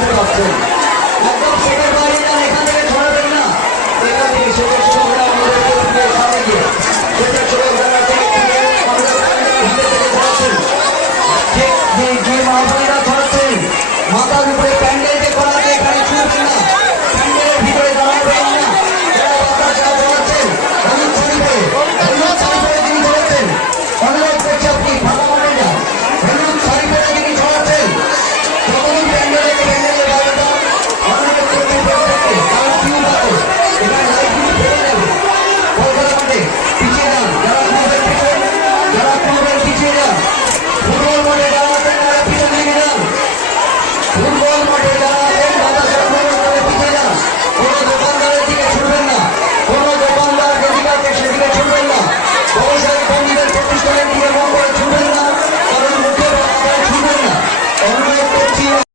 してます。